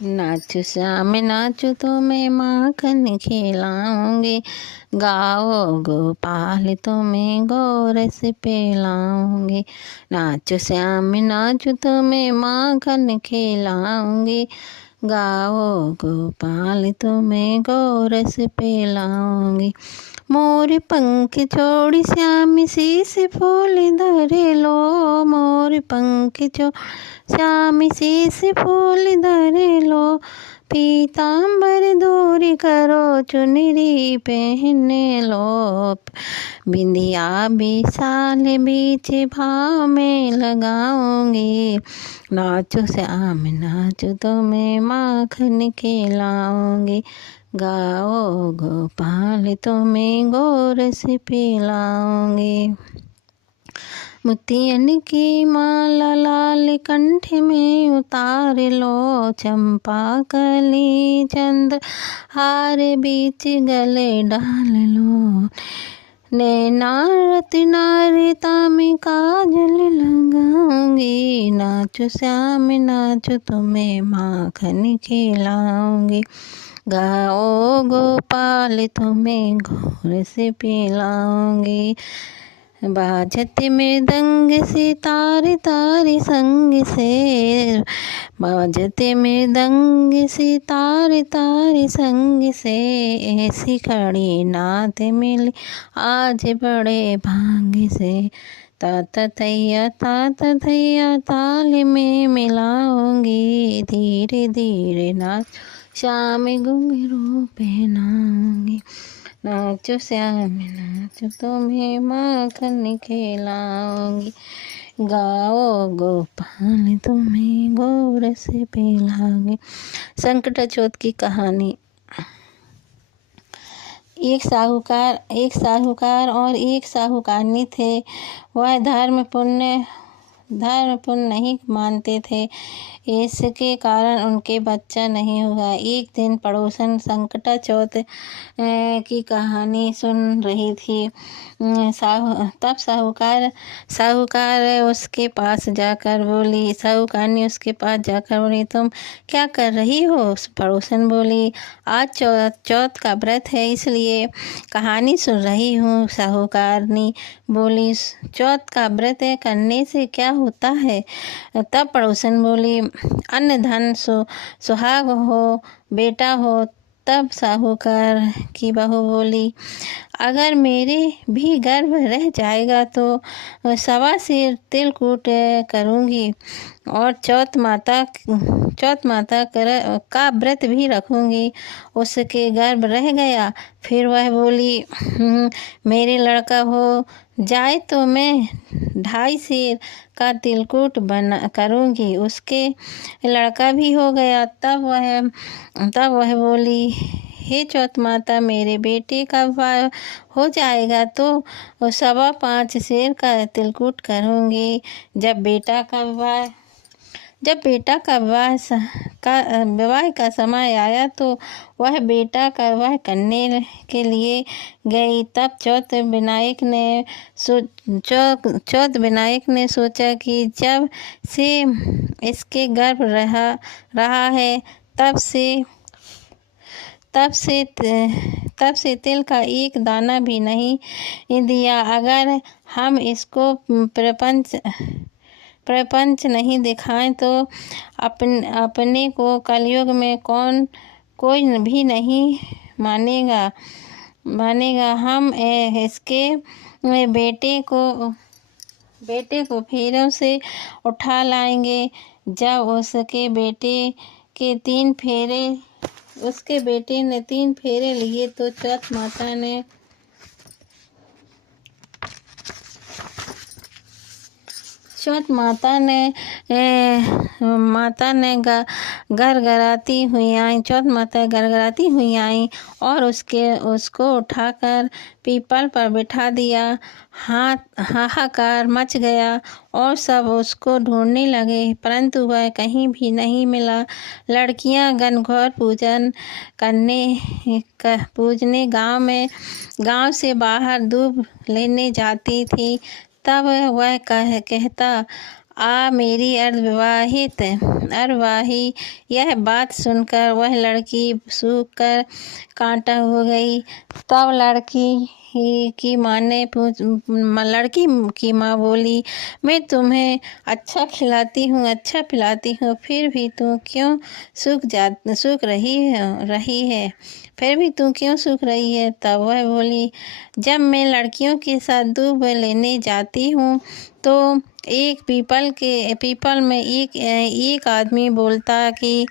नाचो श्याम नाचो तो मैं माखन खिलाऊंगी, गाओ गोपाल तो मैं गोरस पिलाऊंगी। नाचो श्याम नाचो तो मैं माखन खिलाऊंगी, गाओ गोपाल तो मैं गोरस पिलाऊंगी। मोर पंख छोड़ श्याम शीस फूल धरे लो, मोर पंख छोड़ श्याम शीस फूल धरे लो। पीताम्बर दूरी करो चुनरी पहने लो, बिंदिया विशाल बीच भाव में लगाऊंगी। नाचो श्याम नाचो तो मैं माखन खिलाऊंगी, गाओ गोपाल तो मैं गोरस पिलाऊंगी। मोतियन की माला लाल कंठ में उतार लो, चंपा कली चंद्र हार बीच गले डाल लो। नैना रत्ना रेता में काजल लगाऊंगी, नाचो श्याम नाचो तो मैं माखन खिलाऊंगी, गाओ गोपाल तुम्हें घोर से पिलाऊंगी। बाजत मृदंग से तार तार संग से, बाजत मृदंग से तार तार संग से, ऐसी खड़ी नात मिली आज बड़े भाग्य से। ता थैया ताल में मिलाऊंगी, धीरे धीरे नाच श्याम घुंघरू पहनाऊंगी। नाचो श्याम नाचो तुम्हें माखन खिलाऊंगी, गाओ गोपाल तुम्हें गोरस पिलाऊंगी। संकट चौथ की कहानी। एक साहूकार और एक साहूकारनी थे। वह धर्म पुण्य नहीं मानते थे, इसके कारण उनके बच्चा नहीं हुआ। एक दिन पड़ोसन संकटा चौथ की कहानी सुन रही थी। तब साहूकार उसके पास जाकर बोली, साहूकारनी उसके पास जाकर बोली, तुम क्या कर रही हो? पड़ोसन बोली, आज चौथ का व्रत है इसलिए कहानी सुन रही हूँ। साहूकारनी बोली, चौथ का व्रत करने से क्या होता है? तब पड़ोसन बोली, अन्न धन सुहाग हो, बेटा हो। तब साहूकार की बहू बोली, अगर मेरे भी गर्भ रह जाएगा तो 1.25 सेर तिलकुट करूँगी और चौथ माता का व्रत भी रखूँगी। उसके गर्भ रह गया, फिर वह बोली, मेरे लड़का हो जाए तो मैं 2.5 सेर का तिलकुट करूँगी। उसके लड़का भी हो गया। तब वह बोली, हे चौथ माता, मेरे बेटे का विवाह हो जाएगा तो 5.25 सेर का तिलकुट करूँगी। जब बेटा का विवाह का समय आया तो वह बेटा का विवाह करने के लिए गई। तब चौथ विनायक ने सोचा कि जब से इसके गर्भ रहा है तब से तिल का एक दाना भी नहीं दिया। अगर हम इसको प्रपंच नहीं दिखाएं तो अपने को कलयुग में कोई भी नहीं मानेगा। हम इसके बेटे को फेरों से उठा लाएंगे। जब उसके बेटे ने 3 फेरे लिए तो चौथ माता ने गरगराती हुई आई और उसको उठाकर पीपल पर बिठा दिया। हाहाकार मच गया और सब उसको ढूंढने लगे, परंतु वह कहीं भी नहीं मिला। लड़कियां घनघोर पूजने गांव से बाहर दूब लेने जाती थी। तब वह कहता, मेरी अर्धवाही। यह बात सुनकर वह लड़की सूख कर कांटा हो गई। तब लड़की की माँ बोली, मैं तुम्हें अच्छा खिलाती हूँ, अच्छा पिलाती हूँ, फिर भी तू क्यों सूख रही है? फिर भी तू क्यों सूख रही है? तब वह बोली, जब मैं लड़कियों के साथ दूध लेने जाती हूँ तो एक पीपल में एक आदमी बोलता कि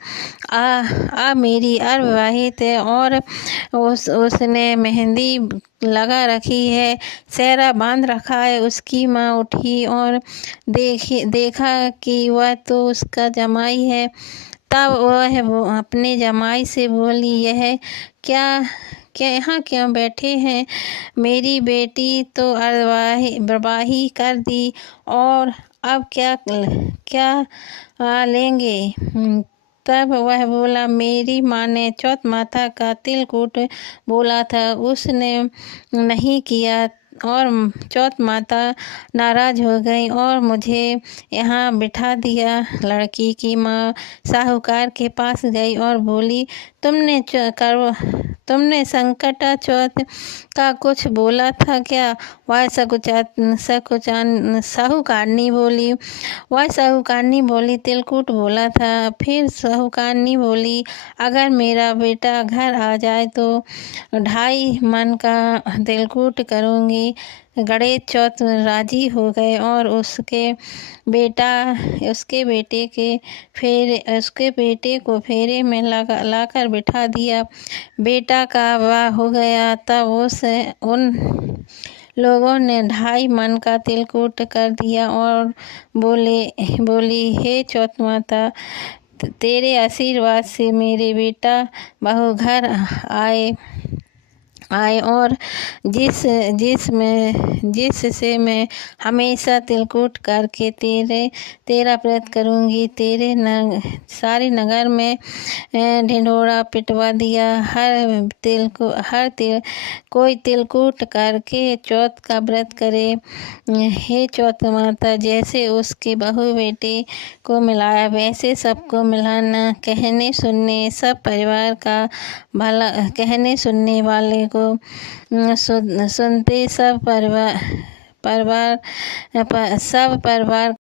आ मेरी अर्धवाहित है, और उसने मेहंदी लगा रखी है, सेहरा बांध रखा है। उसकी माँ उठी और देखा कि वह तो उसका जमाई है। तब वह अपने जमाई से बोली, यह क्या यहाँ क्यों बैठे हैं? मेरी बेटी तो बर्बाही कर दी, और अब क्या लेंगे? तब वह बोला, मेरी माँ ने चौथ माता का तिलकुट बोला था, उसने नहीं किया, और चौथ माता नाराज हो गई और मुझे यहाँ बिठा दिया। लड़की की माँ साहूकार के पास गई और बोली, तुमने संकटा चौथ का कुछ बोला था क्या? वह साहूकारनी बोली, तिलकुट बोला था। फिर साहूकारनी बोली, अगर मेरा बेटा घर आ जाए तो 2.5 मन का तिलकुट करूँगी। गणेश चौथ राजी हो गए और उसके बेटे को फेरे में लाकर बिठा दिया। बेटा का विवाह हो गया। तब उन लोगों ने 2.5 मन का तिलकुट कर दिया और बोली, हे चौथ माता, तेरे आशीर्वाद से मेरे बेटा बहू घर आए, और जिससे मैं हमेशा तिलकुट करके तेरा व्रत करूँगी। सारे नगर में ढिंढोरा पिटवा दिया। कोई तिलकुट करके चौथ का व्रत करे। हे चौथ माता, जैसे उसके बहू बेटे को मिलाया वैसे सबको मिलाना। कहने सुनने वाले को सुनते सब परिवार